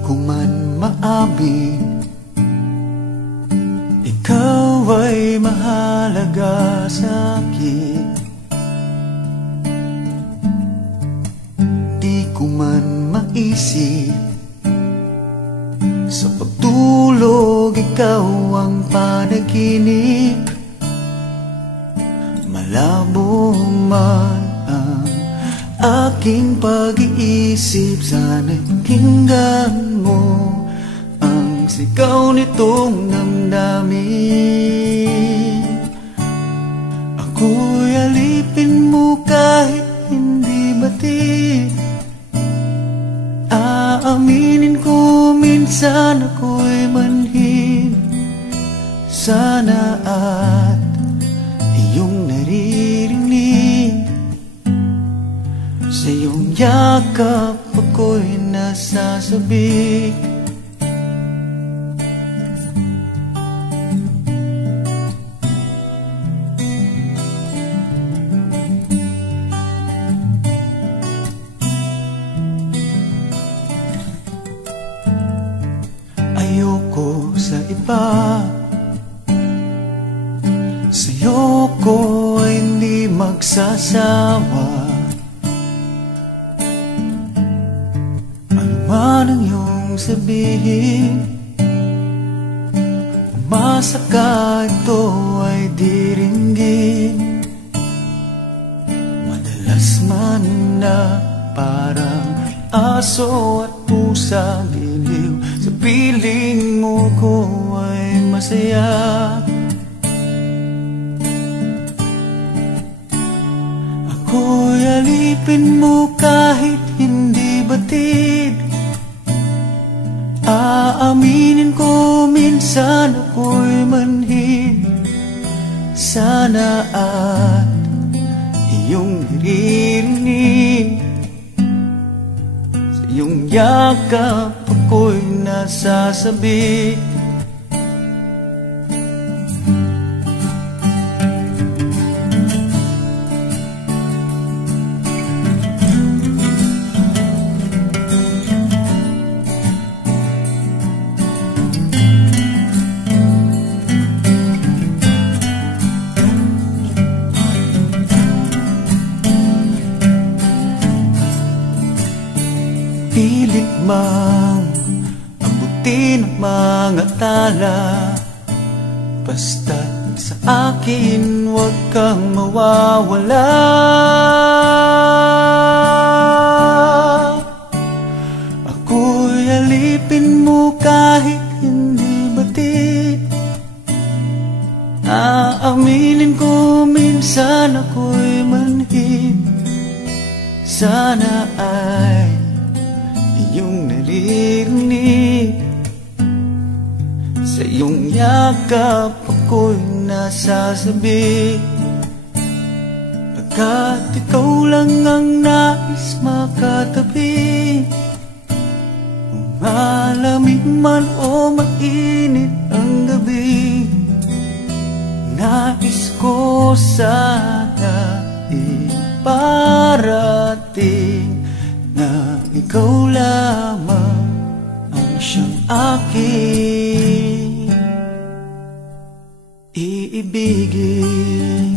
ko man maamin, ikaw ay mahalaga sa'kin. Di ko man maisip, sa pagtulog ikaw ang panaginip. Malabo man ang aking pag-iisip, sana'y pakinggan mo ang sigaw nitong damdamin. Ako'y alipin mo kahit hindi batid. Aaminin ko minsan ako'y manhid. Sana at iyong naririnig, sa iyong yakap ako'y nasasabik. Ayoko sa iba, sa'yo ko ay hindi magsasawa. Ano man ang iyong sabihin, umasa ka ito ay diringgin. Madalas man na parang aso at pusa giliw, sa piling mo ko ay masaya. Ako'y alipin mo kahit hindi batid. Aaminin ko minsan ako'y manhid. Sana at iyong naririnig, sa iyong yakap ako'y nasasabik. Pilit mang abutin ang mga tala, basta't sa akin huwag kang mawawala. Ako'y alipin mo kahit hindi batid. Aaminin ko minsan ako'y manhid. Sana ay iyong naririnig, sa iyong yakap ako'y nasasabik. Pagkat ikaw lang ang nais makatabi, kung malamig man o mainit ang gabi, nais ko sana iparating na ikaw lamang ang siyang aking iibigin.